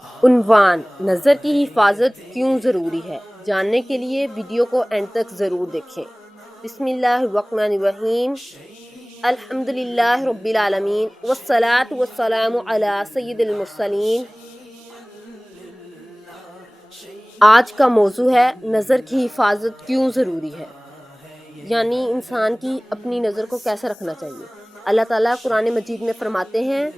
عنوان: نظر کی حفاظت کیوں ضروری ہے؟ جاننے کے لیے ویڈیو کو اینڈ تک ضرور دیکھیں۔ بسم اللہ الرحمن الرحیم۔ الحمد للہ رب العالمین والصلاة والسلام علی سید المرسلین۔ آج کا موضوع ہے نظر کی حفاظت کیوں ضروری ہے، یعنی انسان کی اپنی نظر کو کیسے رکھنا چاہیے۔ اللہ تعالیٰ قرآن مجید میں فرماتے ہیں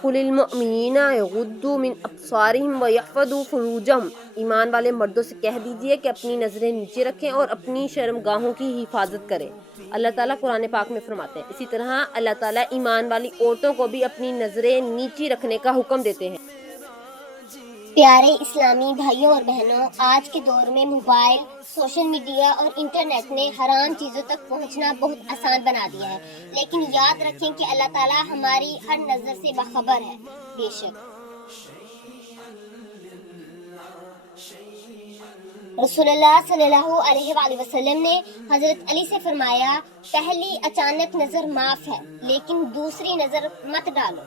قُلِ الْمُؤْمِنِينَ يَغُضُّوا مِنْ أَبْصَارِهِمْ وَيَحْفَظُوا فُرُوجَهُمْ۔ ایمان والے مردوں سے کہہ دیجئے کہ اپنی نظریں نیچے رکھیں اور اپنی شرمگاہوں کی حفاظت کریں۔ اللہ تعالیٰ قرآن پاک میں فرماتے ہیں۔ اسی طرح اللہ تعالیٰ ایمان والی عورتوں کو بھی اپنی نظریں نیچی رکھنے کا حکم دیتے ہیں۔ پیارے اسلامی بھائیوں اور بہنوں، آج کے دور میں موبائل، سوشل میڈیا اور انٹرنیٹ نے حرام چیزوں تک پہنچنا بہت آسان بنا دیا ہے، لیکن یاد رکھیں کہ اللہ تعالیٰ ہماری ہر نظر سے باخبر ہے۔ بے شک رسول اللہ صلی اللہ علیہ وآلہ وسلم نے حضرت علی سے فرمایا، پہلی اچانک نظر معاف ہے، لیکن دوسری نظر مت ڈالو۔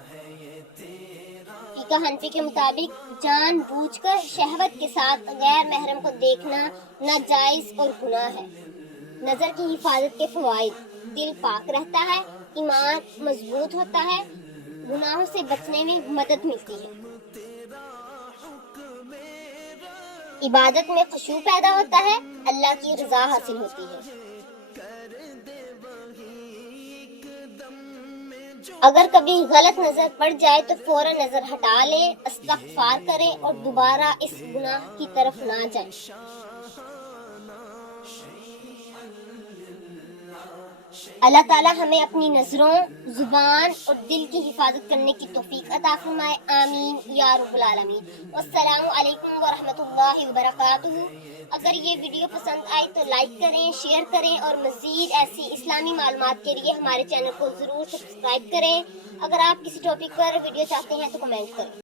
فقہ حنفی کے مطابق جان بوجھ کر شہوت کے ساتھ غیر محرم کو دیکھنا ناجائز اور گناہ ہے۔ نظر کی حفاظت کے فوائد: دل پاک رہتا ہے، ایمان مضبوط ہوتا ہے، گناہوں سے بچنے میں مدد ملتی ہے، عبادت میں خشوع پیدا ہوتا ہے، اللہ کی رضا حاصل ہوتی ہے۔ اگر کبھی غلط نظر پڑ جائے تو فوراً نظر ہٹا لیں، استغفار کریں اور دوبارہ اس گناہ کی طرف نہ جائیں۔ اللہ تعالیٰ ہمیں اپنی نظروں، زبان اور دل کی حفاظت کرنے کی توفیق عطا فرمائے، آمین یا رب العالمین۔ والسلام علیکم ورحمۃ اللہ وبرکاتہ۔ اگر یہ ویڈیو پسند آئی تو لائک کریں، شیئر کریں اور مزید ایسی اسلامی معلومات کے لیے ہمارے چینل کو ضرور سبسکرائب کریں۔ اگر آپ کسی ٹاپک پر ویڈیو چاہتے ہیں تو کمنٹ کریں۔